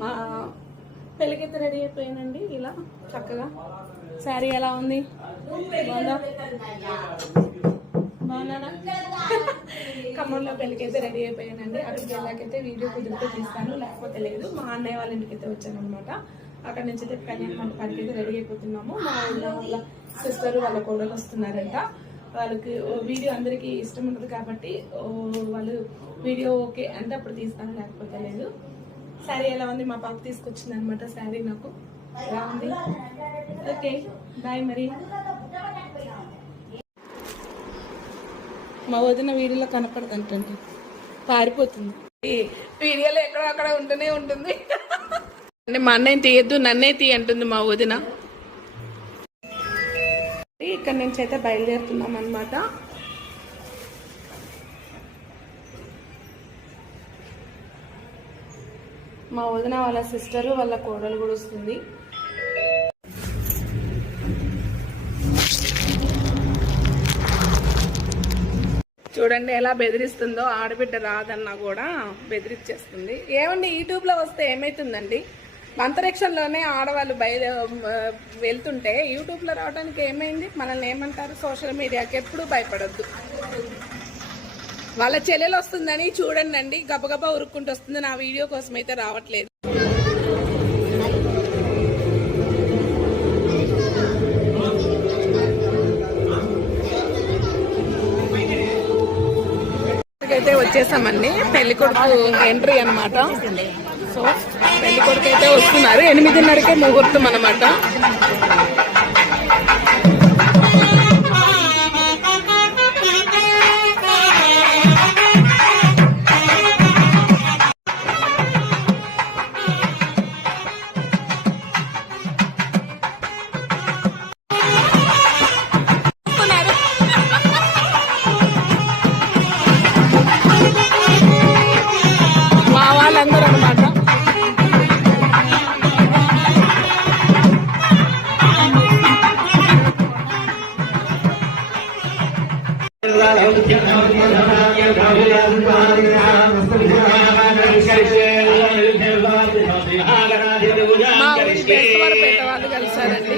మా పెళ్ళికైతే రెడీ అయిపోయానండి. ఇలా చక్కగా శారీ ఎలా ఉంది, బాగుందా? బాగున్నానా? ఖమ్మంలో పెళ్ళికైతే రెడీ అయిపోయానండి. అక్కడికి వెళ్ళాకైతే వీడియో కుదిరితే తీస్తాను, లేకపోతే లేదు. మా అన్నయ్య వాళ్ళ ఇంటికి అయితే వచ్చాను అనమాట. అక్కడ నుంచి అయితే కళ్యాణ మండపానికి అయితే రెడీ అయిపోతున్నాము. మా వాళ్ళ సిస్టర్ వాళ్ళ కోడలు వస్తున్నారంట. వాళ్ళకి వీడియో అందరికీ ఇష్టం ఉంటుంది కాబట్టి వాళ్ళు వీడియో ఓకే అంటే అప్పుడు తీస్తాను, లేకపోతే లేదు. శారీ ఎలా ఉంది? మా పాప తీసుకొచ్చింది అనమాట శారీ. నాకు ఎలా ఉంది? Okay bye. మరి మా వదిన వీడియోలో కనపడదంటండి, పారిపోతుంది. వీడియోలో ఎక్కడో అక్కడ ఉంటూనే ఉంటుంది. అంటే మా అన్నయ్య తీయద్దు, నన్నే తీ అంటుంది మా వదిన. ఇక్కడ నుంచి అయితే బయలుదేరుతున్నాం అనమాట. మా వదిన వాళ్ళ సిస్టరు వాళ్ళ కోడలు కూడా వస్తుంది. చూడండి ఎలా బెదిరిస్తుందో. ఆడబిడ్డ రాదన్నా కూడా బెదిరించేస్తుంది. ఏమండి యూట్యూబ్లో వస్తే ఏమవుతుందండి? అంతరిక్షంలోనే ఆడవాళ్ళు వెళ్తుంటే యూట్యూబ్లో రావడానికి ఏమైంది? మనల్ని ఏమంటారు? సోషల్ మీడియాకి ఎప్పుడూ భయపడొద్దు. వాళ్ళ చెల్లెలు వస్తుందని చూడండి అండి, గబగబా ఉరుక్కుంటూ వస్తుంది. నా వీడియో కోసం అయితే రావట్లేదు. అయితే వచ్చేసామండి. పెళ్లి కొడుకు ఎంట్రీ అనమాట. సో పెళ్లి కొడుకు అయితే వస్తున్నారు. 8:30కే ముహూర్తం అనమాట. వాళ్ళు కలిసారండి.